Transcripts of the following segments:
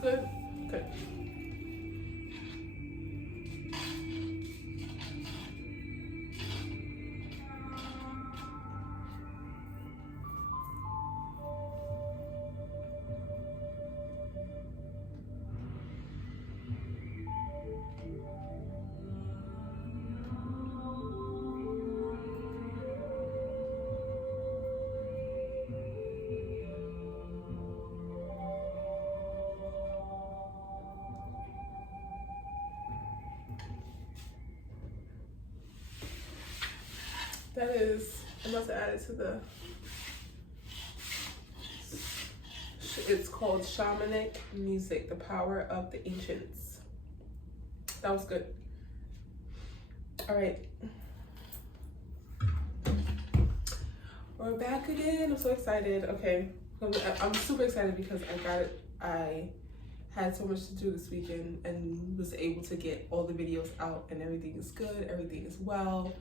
good. Good. That is, I must add it to the, it's called Shamanic Music, the Power of the Ancients. That was good. All right. We're back again. I'm so excited. Okay. I'm super excited because I had so much to do this weekend and was able to get all the videos out, and everything is good. Everything is well.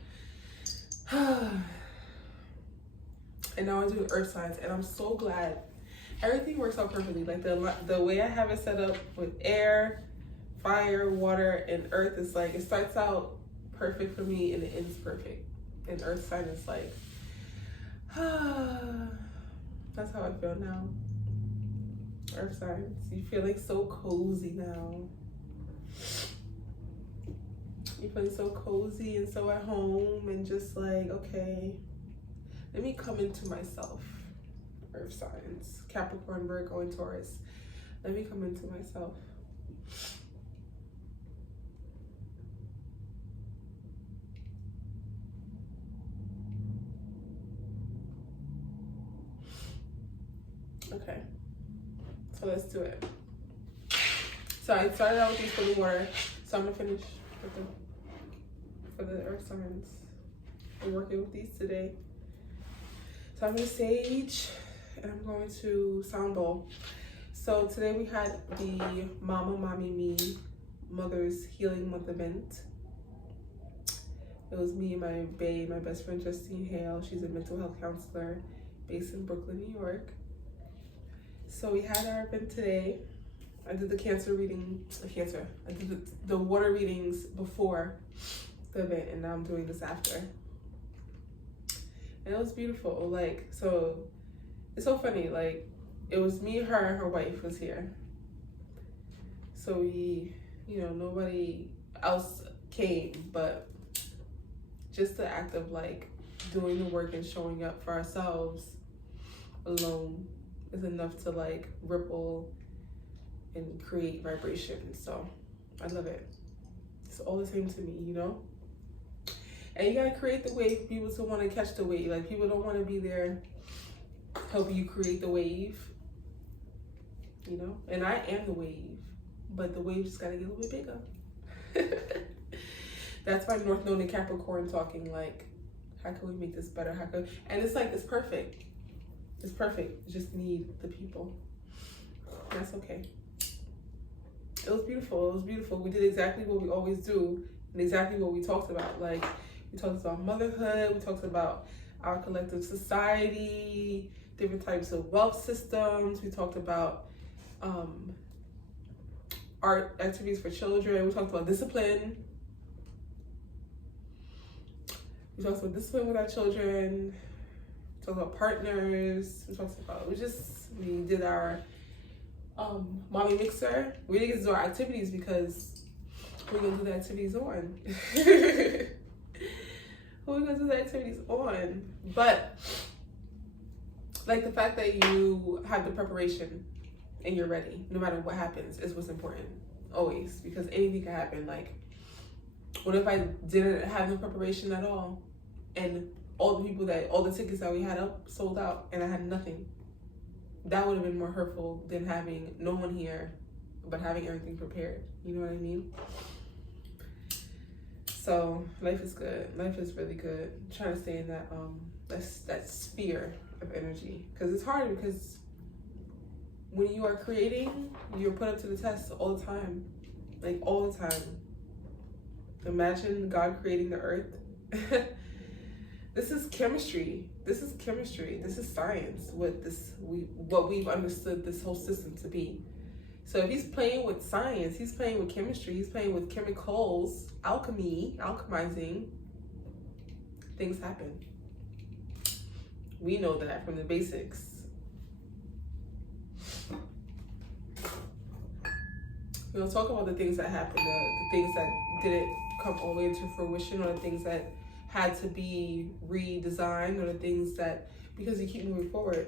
And now I'm doing earth signs, and I'm so glad everything works out perfectly. Like the way I have it set up with air, fire, water, and earth is like, it starts out perfect for me and it ends perfect. And earth sign is like, that's how I feel now. Earth signs, you feeling so cozy now. You're feeling so cozy and so at home, and just like, okay, let me come into myself. Earth signs, Capricorn, Virgo, and Taurus. Let me come into myself. Okay, so let's do it. So I started out with these for the water, so I'm gonna finish for the earth signs. We're working with these today. So I'm gonna sage, and I'm going to sound bowl. So today we had the Mama Mommy Me Mother's Healing Month event. It was me and my babe, my best friend Justine Hale. She's a mental health counselor based in Brooklyn, New York. So we had our event today. I did the cancer reading, I did the water readings before the event, and now I'm doing this after. And it was beautiful. Like, so it's so funny. Like, it was me, her, and her wife was here. So we, nobody else came, but just the act of like doing the work and showing up for ourselves alone is enough to like ripple and create vibration. So I love it. It's all the same to me, And you gotta create the wave for people to want to catch the wave. Like, people don't want to be there helping you create the wave, And I am the wave, but the wave just gotta get a little bit bigger. That's my North Node in Capricorn talking, like, how can we make this better? And it's like, it's perfect. It's perfect. You just need the people. That's okay. It was beautiful. It was beautiful. We did exactly what we always do, and exactly what we talked about. Like, we talked about motherhood. We talked about our collective society, different types of wealth systems. We talked about art activities for children. We talked about discipline. We talked about discipline with our children. We talked about partners. We did our mommy mixer. We didn't get to do our activities because we're gonna do the activities on. We're gonna do the activities on. But like, the fact that you have the preparation and you're ready, no matter what happens, is what's important. Always. Because anything can happen. Like, what if I didn't have no preparation at all, and all the tickets that we had up sold out, and I had nothing? That would have been more hurtful than having no one here, but having everything prepared. You know what I mean? So life is good. Life is really good. I'm trying to stay in that sphere of energy, because it's hard, because when you are creating, you're put up to the test all the time, like all the time. Imagine God creating the earth. This is chemistry. This is chemistry. This is science. What we've understood this whole system to be. So if he's playing with science, he's playing with chemistry, he's playing with chemicals, alchemy, alchemizing, things happen. We know that from the basics. We'll talk about the things that happened, the things that didn't come all the way into fruition, or the things that had to be redesigned, or the things that, because you keep moving forward.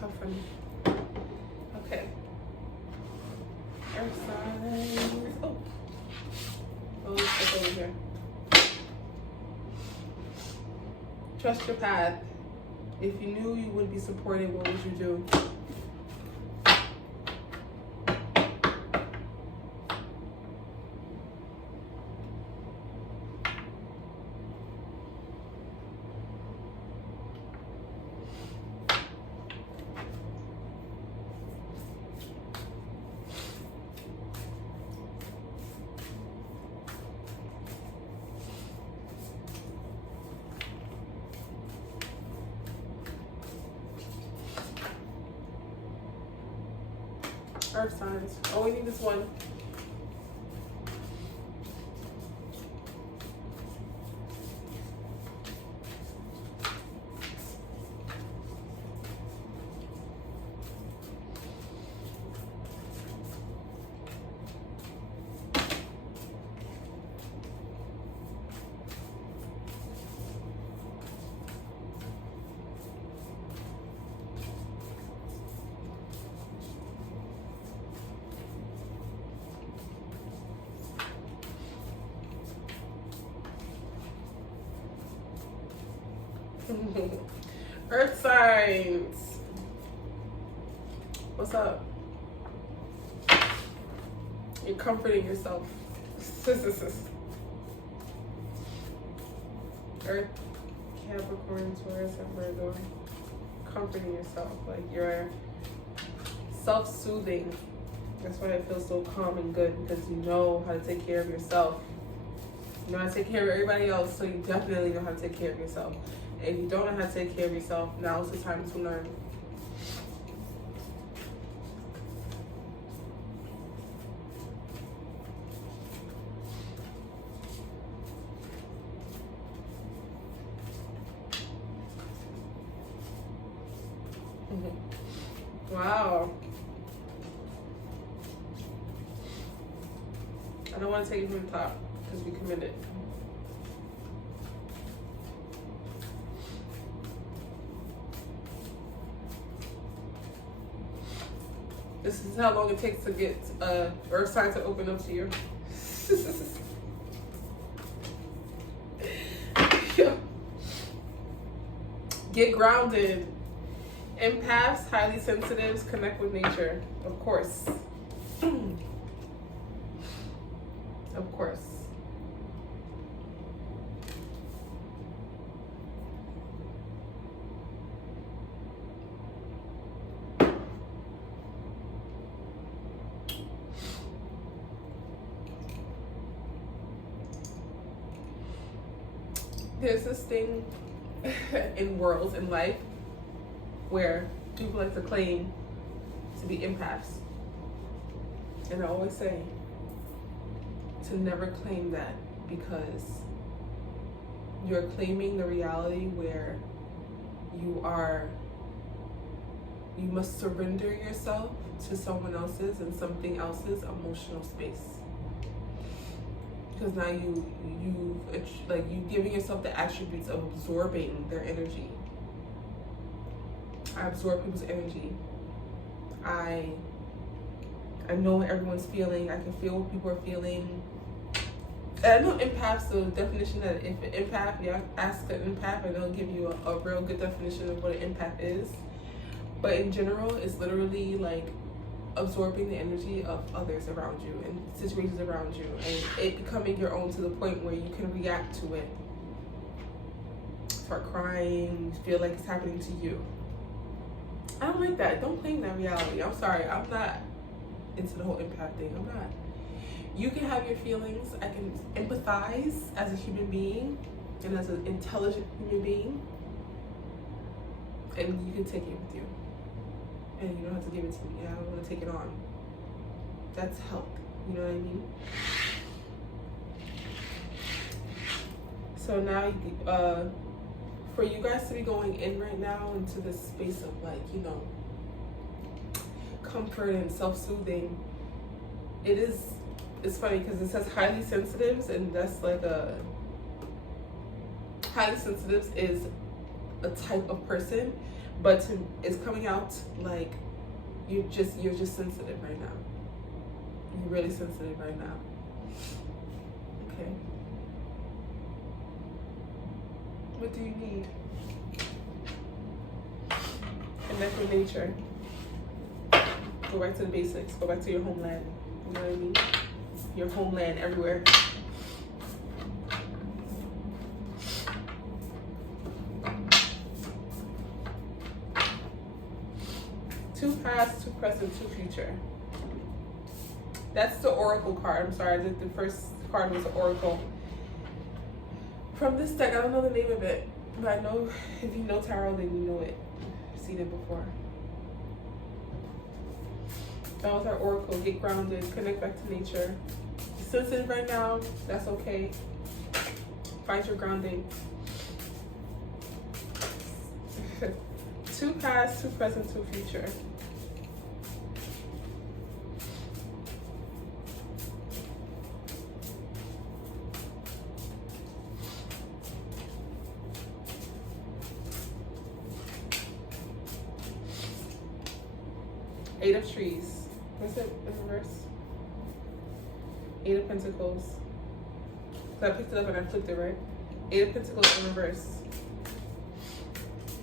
How funny. Okay. Earth signs. Oh. Oh, let's step over here. Trust your path. If you knew you would be supported, what would you do? Earth signs. All we need is one. Earth signs. What's up? You're comforting yourself. Earth, Capricorn, Taurus, and Virgo. Comforting yourself. Like you're self-soothing. That's why it feels so calm and good, because you know how to take care of yourself. You know how to take care of everybody else, so you definitely know how to take care of yourself. If you don't know how to take care of yourself, now's the time to learn. Wow. I don't want to take it from the top because we committed. This is how long it takes to get earth sign to open up to you. Get grounded. Empaths, highly sensitives, connect with nature. Of course. Of course. There's this thing in worlds, in life, where people like to claim to be empaths. And I always say to never claim that, because you're claiming the reality where you must surrender yourself to someone else's and something else's emotional space. because now you giving yourself the attributes of absorbing their energy. I absorb people's energy. I know what everyone's feeling. I can feel what people are feeling. And I know empaths, the definition that if an empath, you ask an empath and they'll give you a real good definition of what an empath is. But in general, it's literally like absorbing the energy of others around you and situations around you, and it becoming your own to the point where you can react to it. Start crying, feel like it's happening to you. I don't like that. Don't claim that reality. I'm sorry. I'm not into the whole empath thing. I'm not. You can have your feelings. I can empathize as a human being and as an intelligent human being. And you can take it with you. And you don't have to give it to me. I don't want to take it on. That's help. You know what I mean? So now, for you guys to be going in right now into this space of like, you know, comfort and self-soothing, it's funny because it says highly sensitives, and that's like highly sensitives is a type of person, but it's coming out like you're just sensitive right now. You're really sensitive right now. Okay. What do you need? Connect with nature. Go back to the basics. Go back to your homeland. You know what I mean? Your homeland everywhere. Two past, two present, two future. That's the oracle card. I'm sorry, the first card was the oracle. From this deck, I don't know the name of it, but I know if you know tarot, then you know it. I've seen it before. That was our oracle. Get grounded, connect back to nature. You're sensitive right now, that's okay. Find your grounding. Two past, two present, two future. Eight of trees. What's it in reverse? Eight of pentacles. So I picked it up and I flipped it, right? Eight of pentacles in reverse.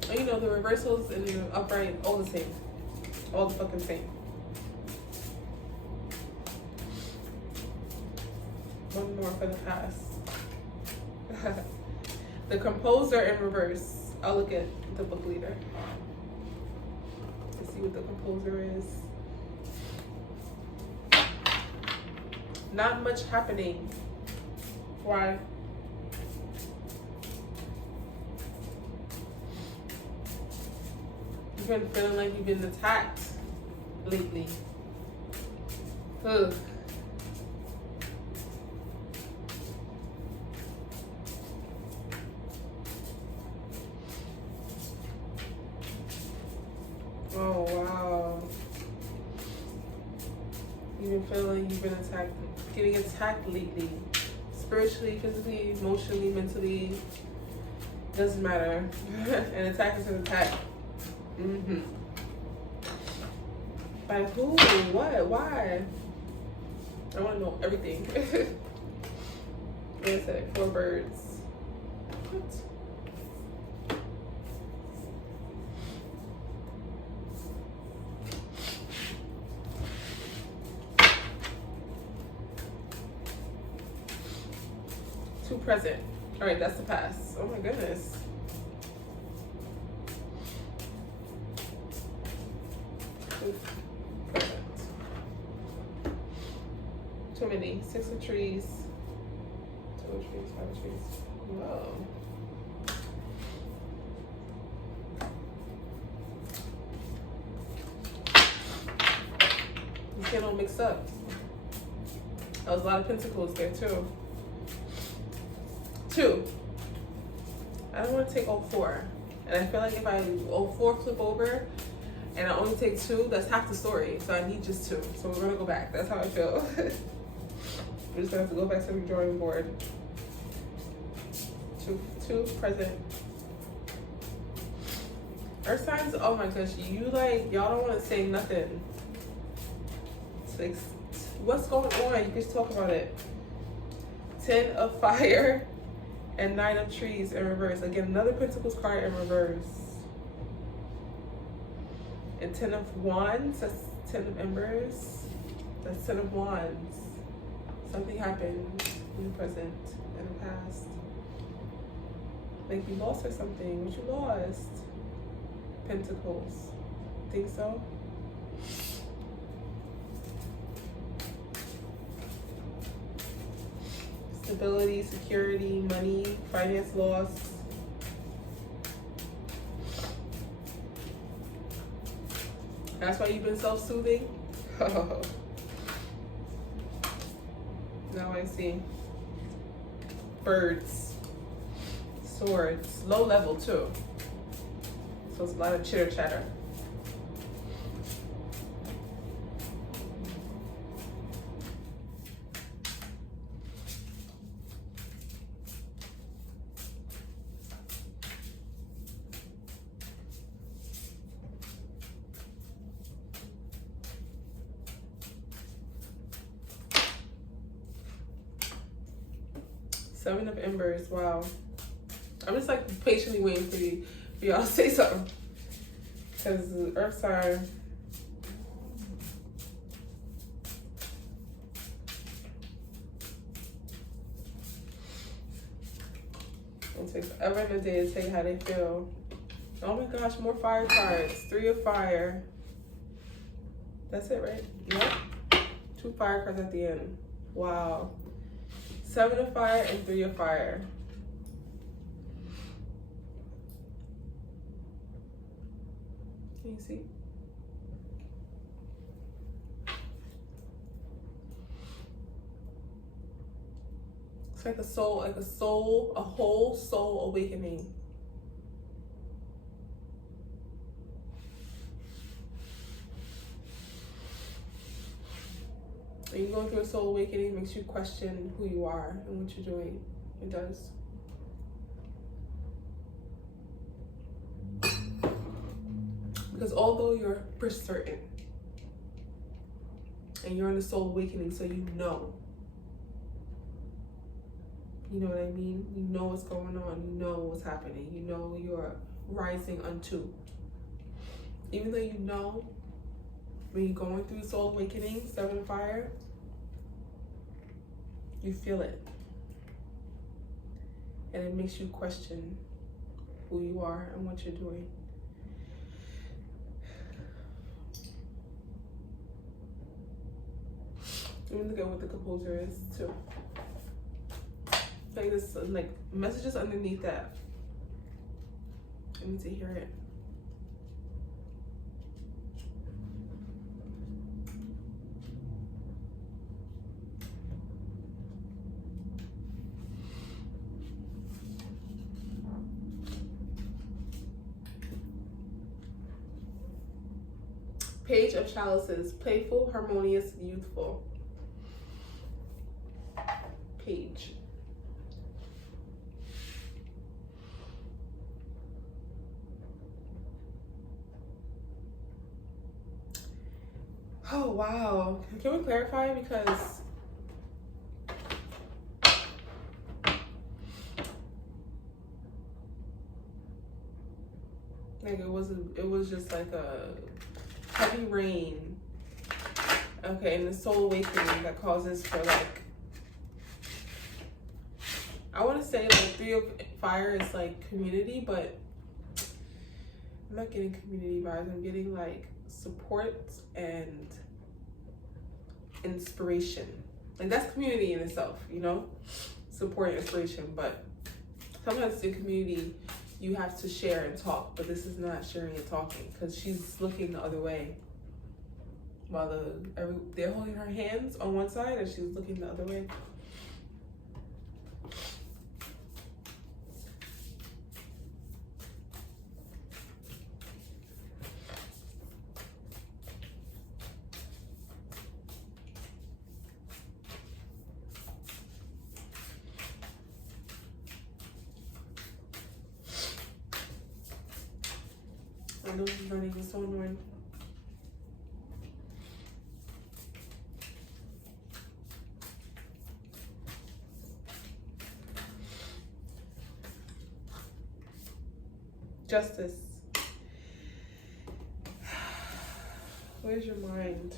And you know, the reversals and the upright, all the same. All the fucking same. One more for the past. The composer in reverse. I'll look at the book leader. See what the composer is. Not much happening. Why? You've been feeling like you've been attacked lately. Ugh. Oh, wow. You've been feeling you've been attacked, getting attacked lately. Spiritually, physically, emotionally, mentally. Doesn't matter. An attack is an attack. Mm-hmm. By who? What? Why? I want to know everything. Wait a sec. 4 birds. What? Two present. All right, that's the past. Oh my goodness. Two present. Too many. 6 of trees. 2 of trees. 5 of trees. Whoa. These can't all mix up. That was a lot of pentacles there too. 2. I don't want to take all 4. And I feel like if I all 4 flip over and I only take 2, that's half the story. So I need just 2. So we're going to go back. That's how I feel. We're just gonna have to go back to the drawing board. Two present. Earth signs, oh my gosh, you like, y'all don't want to say nothing. It's like, what's going on? You just talk about it. 10 of fire and 9 of trees in reverse. Again, another Pentacles card in reverse. And 10 of wands, that's 10 of embers. That's 10 of wands. Something happened in the present, in the past. Like you lost or something. What you lost? Pentacles. Think so? Stability, security, money, finance loss. That's why you've been self-soothing? Now I see. Birds. Swords. Low level too. So it's a lot of chitter chatter. Seven of embers. Wow. I'm just like patiently waiting for y'all to say something. Because the earth sign. It'll take forever and a day to say how they feel. Oh my gosh, more fire cards. 3 of fire. That's it, right? Yep. 2 fire cards at the end. Wow. 7 of fire and 3 of fire. Can you see? It's like a whole soul awakening. When you're going through a soul awakening, it makes you question who you are and what you're doing. It does. Because although you're for certain, and you're in a soul awakening, so you know what I mean? You know what's going on. You know what's happening. You know you're rising unto. Even though you know, when you're going through soul awakening, 7 of fire, you feel it. And it makes you question who you are and what you're doing. Let me look at what the composer is too. Like this, like messages underneath that. I need to hear it. Page of chalices, playful, harmonious, youthful. Page. Oh, wow. Can we clarify? Because like it was just like a heavy rain. Okay, and the soul awakening that causes for like, I want to say like 3 of fire is like community, but I'm not getting community vibes. I'm getting like support and inspiration. Like that's community in itself, you know? Support and inspiration, but sometimes in community you have to share and talk, but this is not sharing and talking because she's looking the other way while they're holding her hands on one side and she's looking the other way. My nose is running. It's so annoying. Justice. Where's your mind?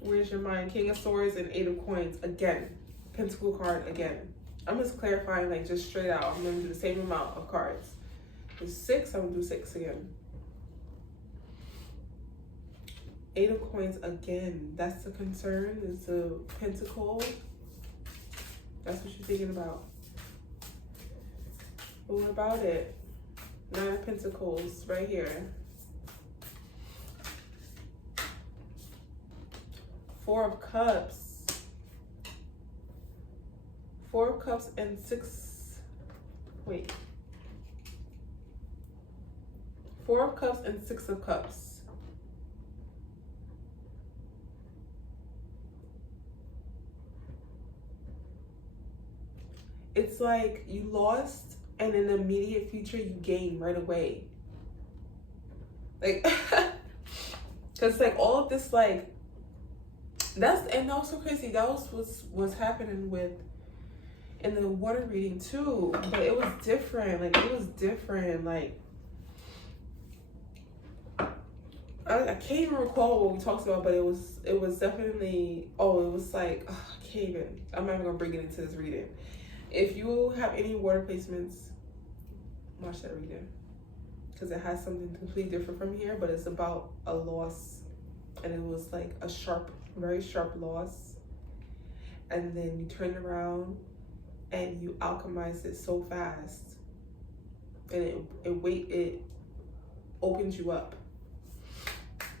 Where's your mind? King of Swords and Eight of Coins. Again. Pentacle card again. I'm just clarifying, like, just straight out. I'm going to do the same amount of cards. There's 6. I'm going to do 6 again. Eight of Coins again. That's the concern. Is the Pentacle. That's what you're thinking about. But what about it? 9 of Pentacles right here. 4 of Cups. 4 of Cups and 6. Wait. 4 of Cups and 6 of Cups. It's like you lost and in the immediate future you gain right away. Like, because like all of this, like, and also crazy. That was what's happening with in the water reading too. But it was different. Like it was different. Like I can't even recall what we talked about, but it was definitely. Oh, it was like I can't even. I'm not even gonna bring it into this reading. If you have any water placements, watch that reading because it has something completely different from here. But it's about a loss, and it was like a sharp. Very sharp loss, and then you turn around and you alchemize it so fast, and it opens you up.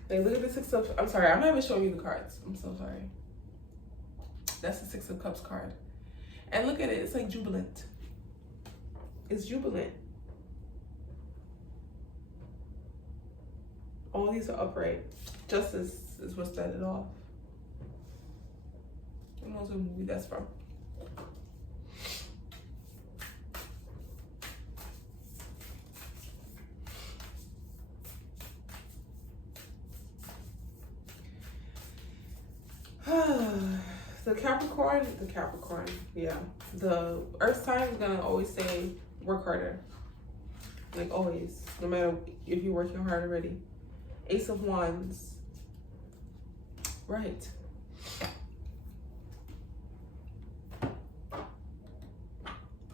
Like look at the 6 of. I'm sorry, I'm not even showing you the cards. I'm so sorry. That's the 6 of Cups card, and look at it. It's like jubilant. It's jubilant. All these are upright. Justice is what started it off. Who knows what movie that's from? The Capricorn, yeah. The Earth sign is gonna always say work harder. Like always, no matter if you're working hard already. Ace of Wands. Right.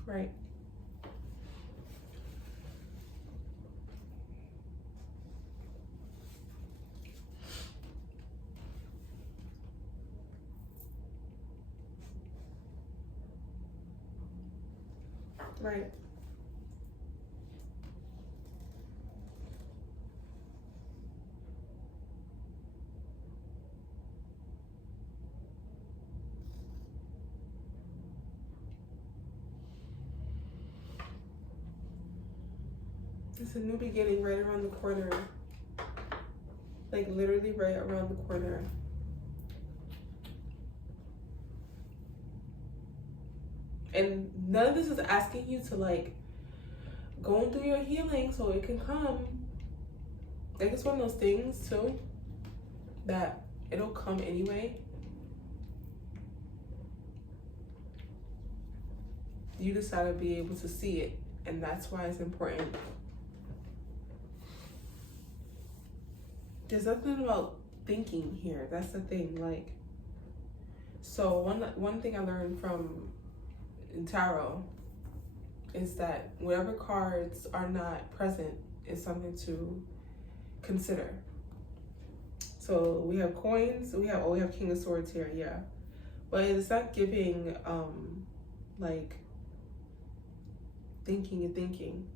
Right. Right. It's a new beginning right around the corner. Like literally right around the corner. And none of this is asking you to like go through your healing so it can come. Like it's one of those things too that it'll come anyway. You just gotta be able to see it, and that's why it's important. There's nothing about thinking here. That's the thing. Like, so one thing I learned from in tarot is that whatever cards are not present is something to consider. So we have coins. We have King of Swords here. Yeah, but it's not giving like thinking.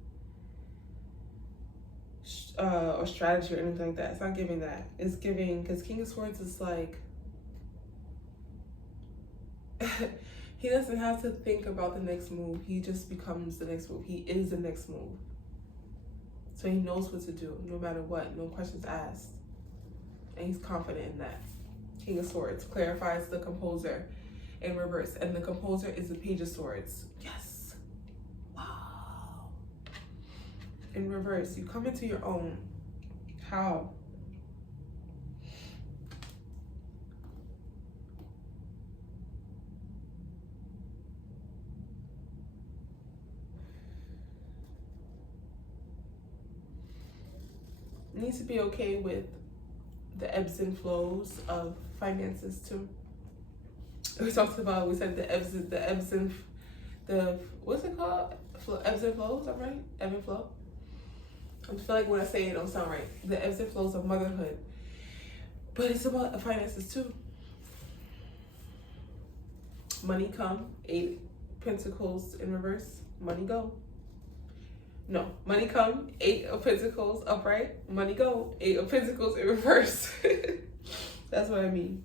Or strategy or anything like that. It's not giving that. It's giving, because King of Swords is like, he doesn't have to think about the next move. He just becomes the next move. He is the next move. So he knows what to do, no matter what. No questions asked. And he's confident in that. King of Swords clarifies the composer in reverse. And the composer is the Page of Swords. Yes. in reverse. You come into your own. How? You need to be okay with the ebbs and flows of finances too. We talked about, we said the ebbs and what's it called? Ebbs and flows, is that right? Ebb and flow. I feel like when I say it, don't sound right. The ebbs and flows of motherhood. But it's about finances too. Money come, 8 Pentacles in reverse, money go. No, money come, 8 of Pentacles upright, money go, 8 of Pentacles in reverse. That's what I mean.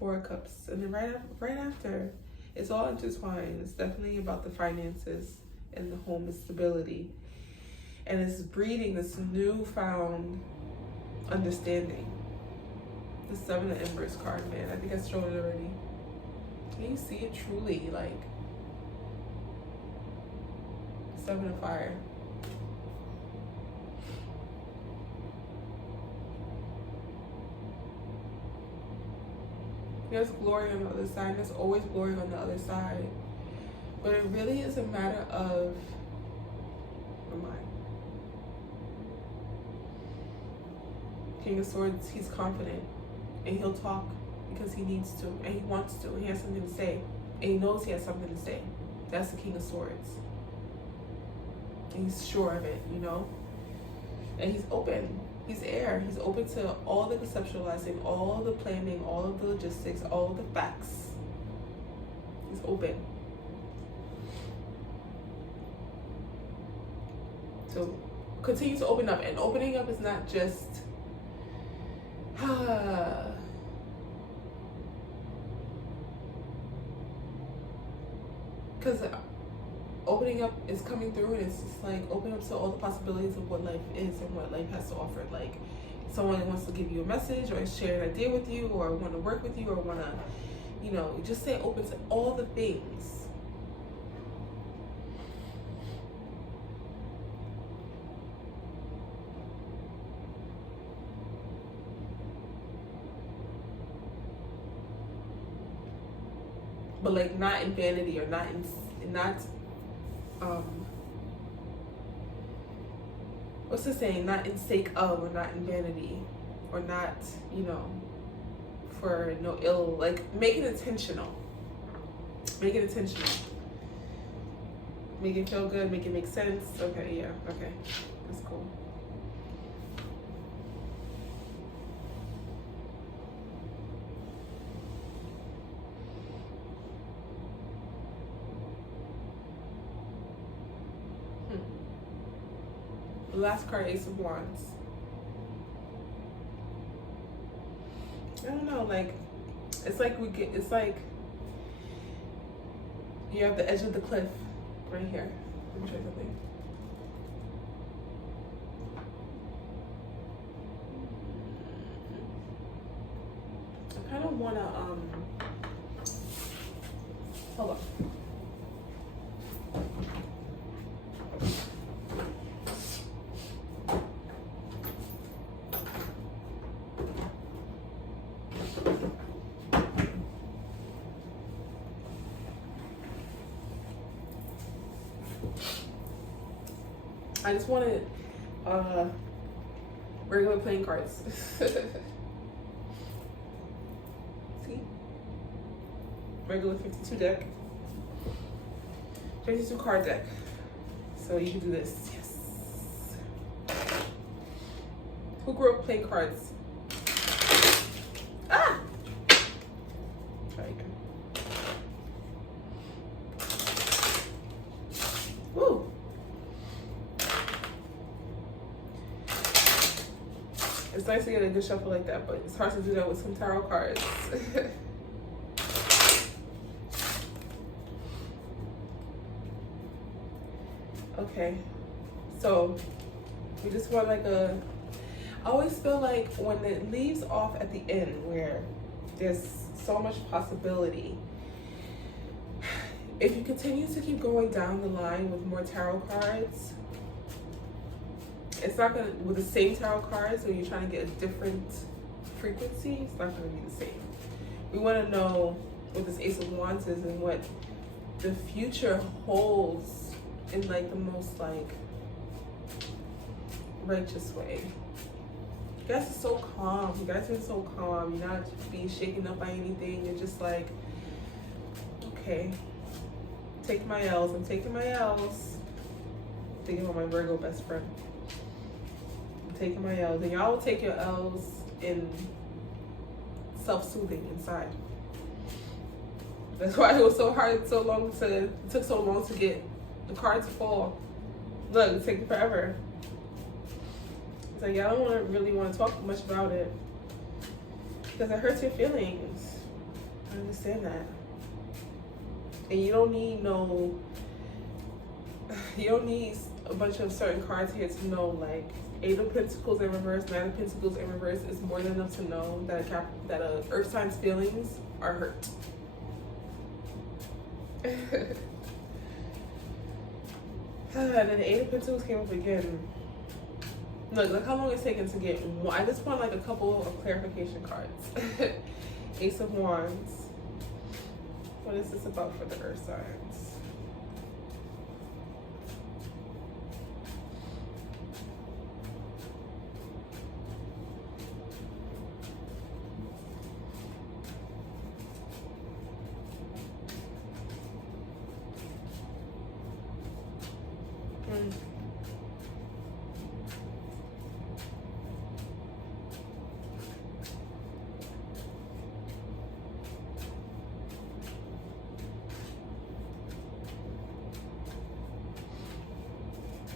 4 of Cups, and then right after, it's all intertwined. It's definitely about the finances and the home and stability. And it's breeding this newfound understanding. The 7 of Embers card, man. I think I showed it already. Can you see it truly? Like, 7 of Fire. There's glory on the other side. There's always glory on the other side. But it really is a matter of the mind. King of Swords, he's confident. And he'll talk because he needs to. And he wants to. And he has something to say. And he knows he has something to say. That's the King of Swords. And he's sure of it, you know? And he's open. He's air. He's open to all the conceptualizing, all the planning, all of the logistics, all the facts. He's open. So continue to open up. And opening up is not just because opening up is coming through, and it's just like open up to all the possibilities of what life is and what life has to offer. Like someone wants to give you a message or share an idea with you or want to work with you or want to, you know, just stay open to all the things. But like not in vanity or not what's the saying? Not in sake of, or not in vanity, or not, you know, for no ill. Like make it intentional. Make it intentional. Make it feel good. Make it make sense. Okay, yeah. Okay, that's cool. Last card, Ace of Wands. I don't know, like it's like you have the edge of the cliff right here. Let me try something. I kind of wanna hold on. I just wanted regular playing cards. See? Regular 52 deck. 52 card deck. So you can do this. Yes. Who grew up playing cards? Ah! Try again. Woo! It's nice to get a good shuffle like that, but it's hard to do that with some tarot cards. Okay, so we just want like I always feel like when it leaves off at the end where there's so much possibility, If you continue to keep going down the line with more tarot cards, it's not gonna, with the same tarot cards, when you're trying to get a different frequency, it's not gonna be the same. We want to know what this Ace of Wands is and what the future holds in like the most like righteous way. You guys are so calm. You guys are so calm. You're not being shaken up by anything. You're just like, okay, take my L's. I'm taking my L's. Thinking about my Virgo best friend. I'm taking my L's. And y'all will take your L's in self-soothing inside. That's why it was so hard, it took so long to get the card to fall. Look, it took forever. It's like, I don't really want to talk much about it because it hurts your feelings. I understand that. And you don't need a bunch of certain cards here to know, like, Eight of Pentacles in reverse, Nine of Pentacles in reverse is more than enough to know that a Earth sign's feelings are hurt. And then the Eight of Pentacles came up again. Look how long it's taken to get one. I just want like a couple of clarification cards. Ace of Wands. What is this about for the Earth signs?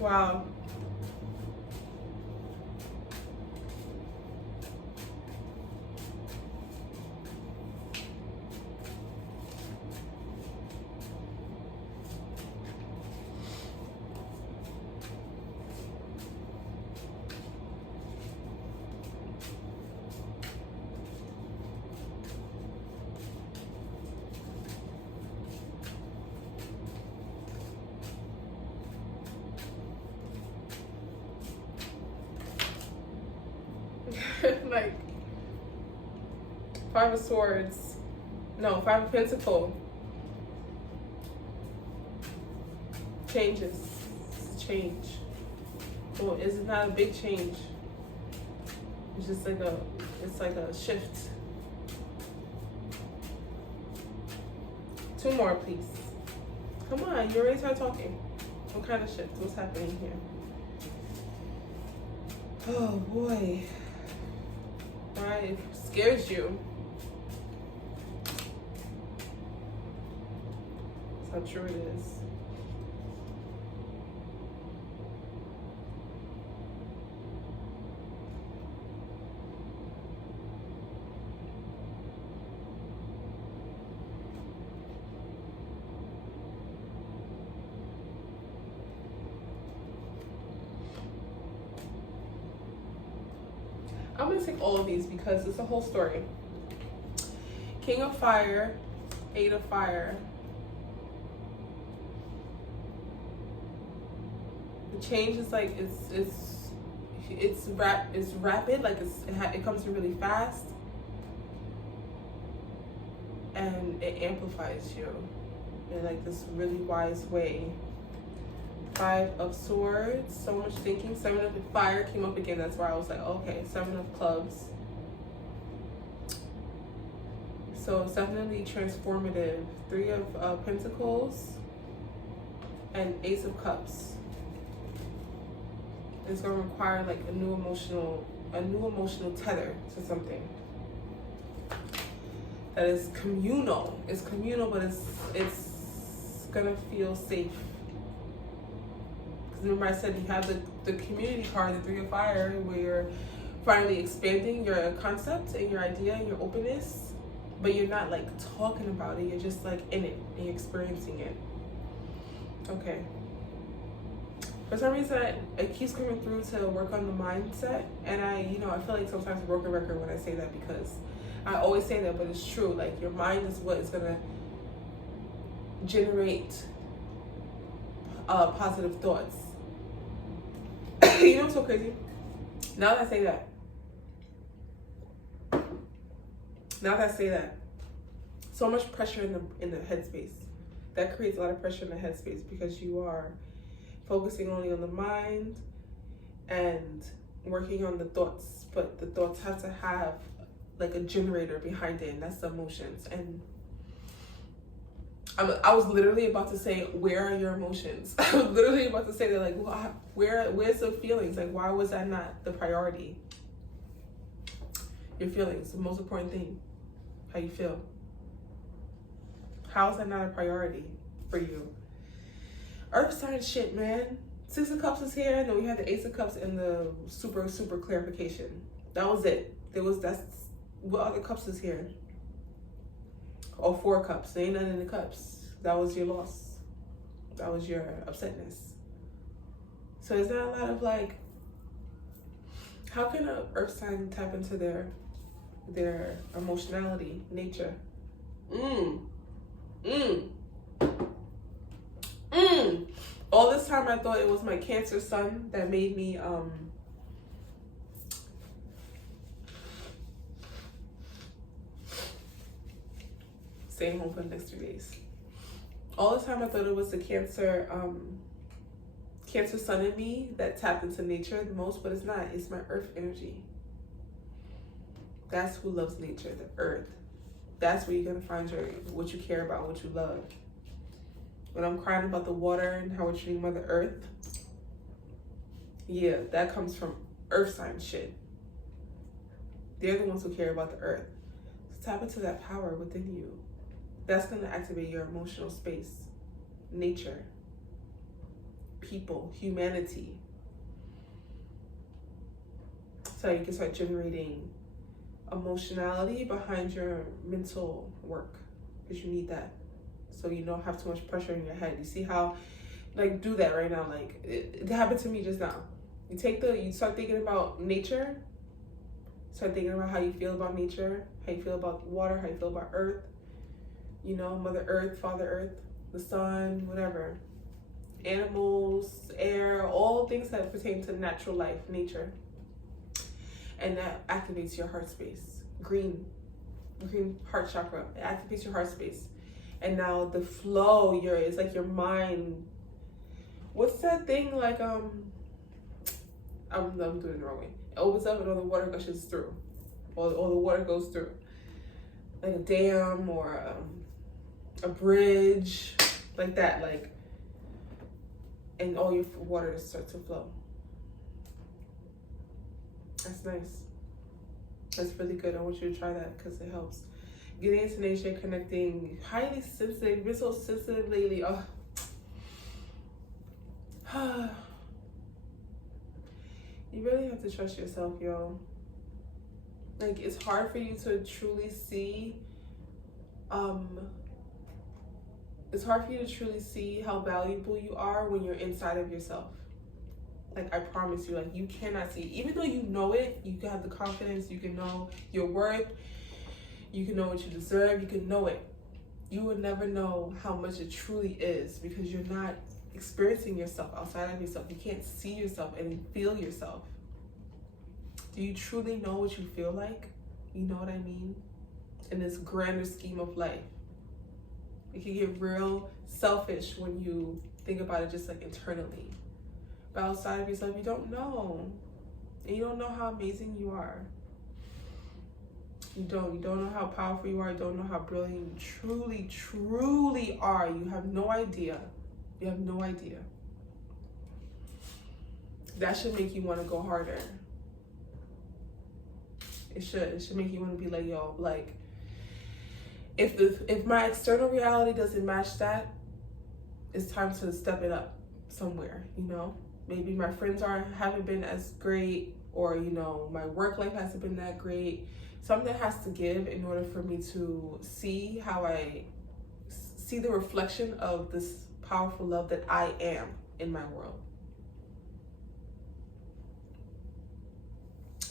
Wow. Like, Five of Swords. No, Five of Pentacles. Changes. Change. Well, it's not a big change. It's just like a shift. Two more, please. Come on, you already started talking. What kind of shift? What's happening here? Oh boy. Why it scares you. That's how true it is. I'm going to take all of these because it's a whole story. King of Fire, Eight of Fire. The change is like, it's rapid, like it comes through really fast. And it amplifies you in like this really wise way. Five of Swords, so much thinking. Seven of Fire came up again. That's why I was like, okay, Seven of Clubs. So it's definitely transformative. Three of Pentacles and Ace of Cups. It's gonna require like a new emotional tether to something that is communal. It's communal, but it's gonna feel safe. Remember I said you have the community card, the Three of Fire, where you're finally expanding your concept and your idea and your openness, but you're not like talking about it, you're just like in it and you're experiencing it. Okay. For some reason, it keeps coming through to work on the mindset, and I feel like sometimes a broken record when I say that, because I always say that, but it's true. Like, your mind is what is gonna generate positive thoughts. You know what's so crazy? Now that I say that, so much pressure in the headspace. That creates a lot of pressure in the headspace because you are focusing only on the mind and working on the thoughts, but the thoughts have to have like a generator behind it, and that's the emotions. And I was literally about to say, where are your emotions? I was literally about to say that, like, where's the feelings? Like, why was that not the priority? Your feelings, the most important thing, how you feel. How is that not a priority for you? Earth sign shit, man. 6 of Cups is here, and then we had the Ace of Cups and the super clarification. That was it. That's what other cups is here? Or 4 cups. There ain't none in the cups. That was your loss. That was your upsetness. So there's not a lot of like, how can an earth sign tap into their emotionality, nature? All this time I thought it was my Cancer sun that made me staying home for the next 3 days. All the time I thought it was the Cancer sun in me that tapped into nature the most, but it's not. It's my earth energy. That's who loves nature, the earth. That's where you're gonna find what you care about, what you love. When I'm crying about the water and how we're treating Mother Earth, yeah, that comes from earth sign shit. They're the ones who care about the earth. So tap into that power within you. That's gonna activate your emotional space, nature, people, humanity. So you can start generating emotionality behind your mental work, because you need that. So you don't have too much pressure in your head. You see how, like, do that right now. Like, it happened to me just now. You start thinking about nature, start thinking about how you feel about nature, how you feel about water, how you feel about earth, you know, Mother Earth, Father Earth, the sun, whatever. Animals, air, all things that pertain to natural life, nature. And that activates your heart space. Green heart chakra. It activates your heart space. And now the flow, it's like your mind. What's that thing like? I'm doing it the wrong way. It opens up and all the water gushes through. All the water goes through. Like a dam or a bridge, like that. Like, and all your water starts to flow. That's nice. That's really good. I want you to try that because it helps. Getting into nature, connecting, highly sensitive. You've been so sensitive lately. Oh. You really have to trust yourself, yo. Like, it's hard for you to truly see, it's hard for you to truly see how valuable you are when you're inside of yourself. Like, I promise you, like, you cannot see. Even though you know it, you can have the confidence, you can know your worth, you can know what you deserve, you can know it. You will never know how much it truly is because you're not experiencing yourself outside of yourself. You can't see yourself and feel yourself. Do you truly know what you feel like? You know what I mean? In this grander scheme of life. It can get real selfish when you think about it just like internally. But outside of yourself, you don't know. And you don't know how amazing you are. You don't know how powerful you are. You don't know how brilliant you truly are. You have no idea. You have no idea. That should make you want to go harder. It should make you want to be like, yo, like, if my external reality doesn't match that, it's time to step it up somewhere, you know? Maybe my friends haven't been as great, or, you know, my work life hasn't been that great. Something has to give in order for me to see how I see the reflection of this powerful love that I am in my world.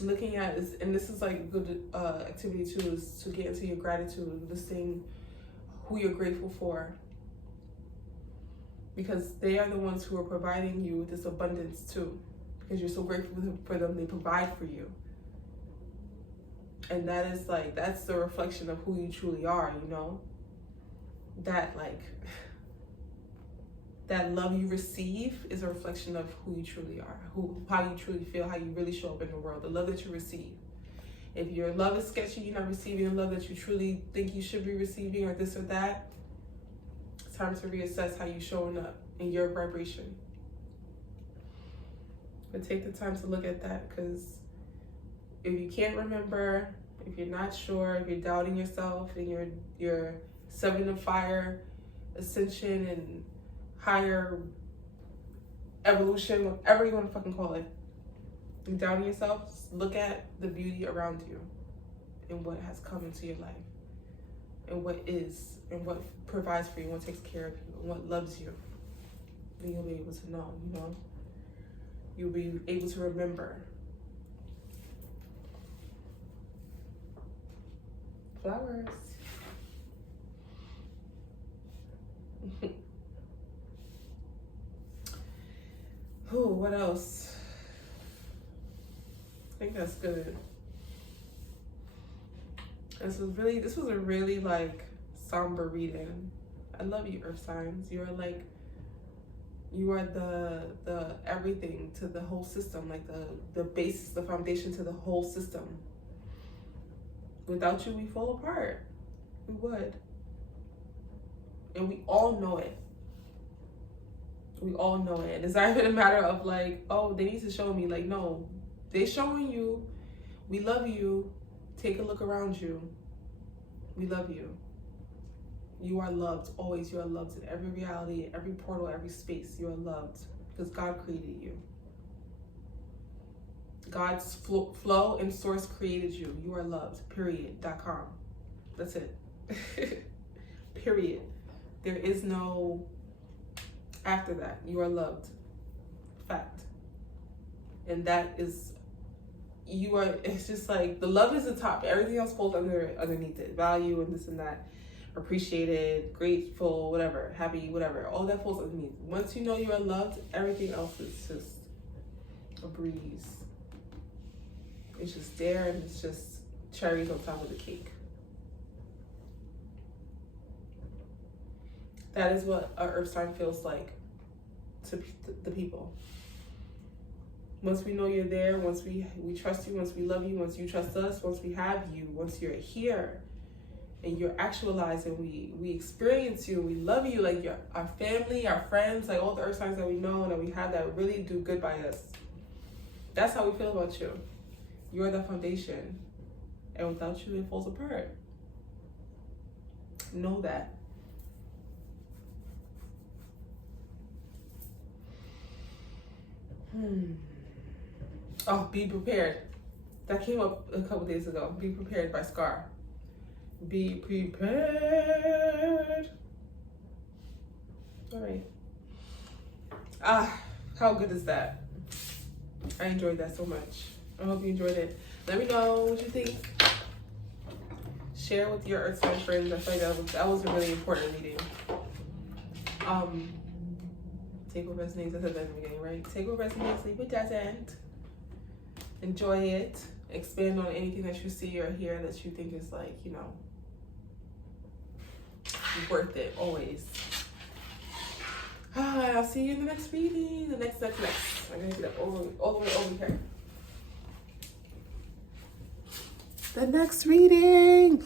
Looking at this, and this is like a good activity too, is to get into your gratitude, listing who you're grateful for, because they are the ones who are providing you with this abundance too. Because you're so grateful for them, they provide for you. And that is like, that's the reflection of who you truly are, you know? That like, that love you receive is a reflection of who you truly are, how you truly feel, how you really show up in the world, the love that you receive. If your love is sketchy, you're not receiving the love that you truly think you should be receiving, or this or that, it's time to reassess how you're showing up in your vibration. But take the time to look at that, because if you can't remember, if you're not sure, if you're doubting yourself and your 7 of fire ascension and higher evolution, whatever you want to fucking call it, and doubting yourself, look at the beauty around you and what has come into your life and what is and what provides for you, what takes care of you, and what loves you. Then you'll be able to know, you know? You'll be able to remember. Flowers. Oh, what else? I think that's good. This was a really like somber reading. I love you, Earth signs. You are the everything to the whole system, like the basis, the foundation to the whole system. Without you, we fall apart. We would. And we all know it. We all know it. It's not even a matter of like, oh, they need to show me. Like, no, they're showing you. We love you. Take a look around you. We love you. You are loved. Always, you are loved in every reality, every portal, every space. You are loved because God created you. God's flow and source created you. You are loved. Period.com. That's it. Period. There is no after that. You are loved. Fact. And that is, you are, it's just like, the love is the top. Everything else falls underneath it. Value and this and that. Appreciated, grateful, whatever, happy, whatever. All that falls underneath. Once you know you are loved, everything else is just a breeze. It's just there, and it's just cherries on top of the cake. That is what our Earth sign feels like to the people. Once we know you're there, once we trust you, once we love you, once you trust us, once we have you, once you're here and you're actualized and we experience you, we love you, like you're our family, our friends, like all the Earth signs that we know and that we have that really do good by us. That's how we feel about you. You're the foundation. And without you, it falls apart. Know that. Oh, be prepared. That came up a couple days ago. Be prepared by Scar. Be prepared. All right. How good is that? I enjoyed that so much. I hope you enjoyed it. Let me know what you think. Share with your Earth sign friends. I feel like that was a really important reading. Take what resonates. I said that in the beginning, right? Take what resonates, leave what doesn't. Enjoy it. Expand on anything that you see or hear that you think is like, you know, worth it, always. I'll see you in the next reading. The next. I'm gonna get up all the way over here. The next reading.